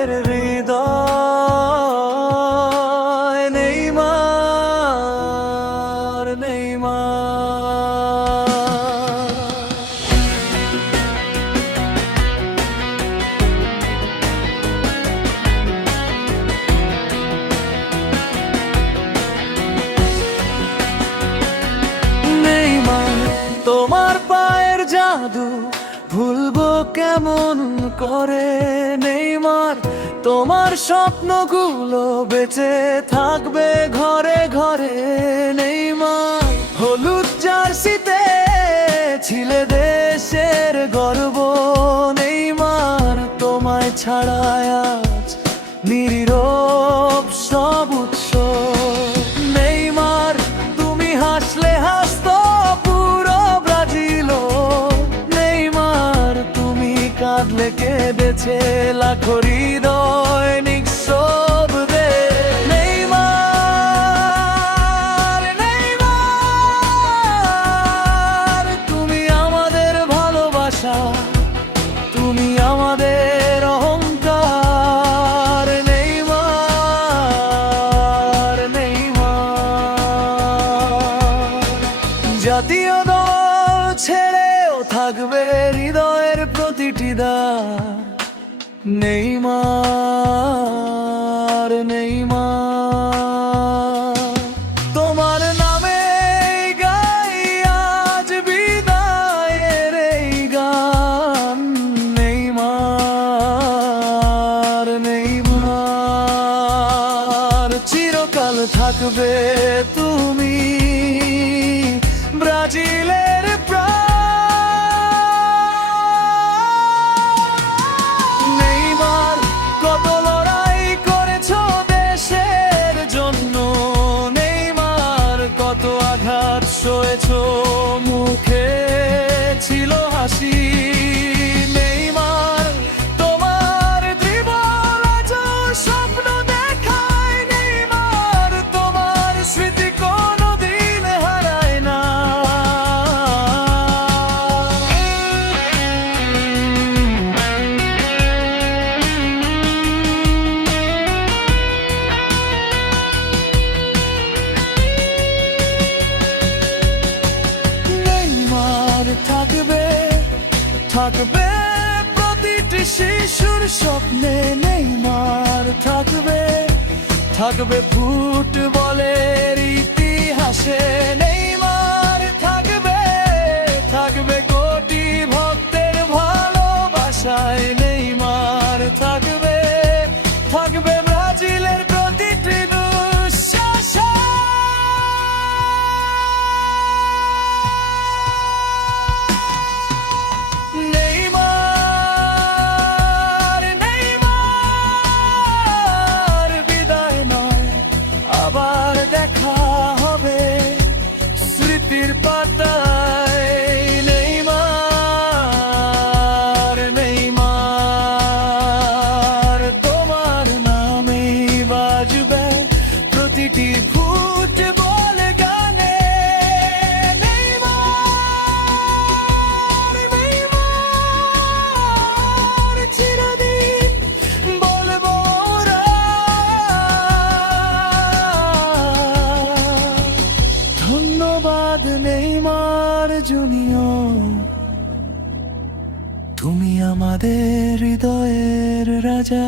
আমাদের হৃদয় নেইমার তোমার পায়ের জাদু ভুলবো কেমন করে নেইমার তোমার স্বপ্নগুলো বেঁচে থাকবে ঘরে ঘরে নেইমার হলুদ জার্সিতে ছিলে দেশের গর্ব নেইমার তোমায় ছাড়া আজ নীরব সব উৎসব নেইমার তুমি হাসলে হাসতো পুরো ব্রাজিল নেইমার কাঁদলে কেঁদেছে লাখো হৃদয় নিঃশব্দে নেইমার নেইমার তুমি আমাদের ভালোবাসা তুমি আমাদের অহংকার নেইমার জাতীয় দল ছেড়েও থাকবে হৃদয়ের প্রতিটি দ্বার নেইমার তোমার নামে গাই আজ বিদায়ের এই গান নেইমার চিরকাল থাকবে তুমি ব্রাজিলের মুখে ছিল হাসি নেইমার তোমার জীবন আজ স্বপ্ন দেখায় নেইমার তোমার স্মৃতি কোনদিন হারায় না থাকবে প্রতিটি শিশুর স্বপ্নে নেইমার থাকবে ফুটবলের ইতিহাসে নেইমার থাকবে কোটি ভক্তের ভালোবাসায় নেইমার থাকবে ব্রাজিলের প্রতিটি পাতায় নেইমার তোমার নামেই বাজবে প্রতিটি ফুটবল গানে নেইমার চিরদিন বলবো ধন্যবাদ নেইমার জুনিয়র তুমি আমাদের হৃদয়ের রাজা।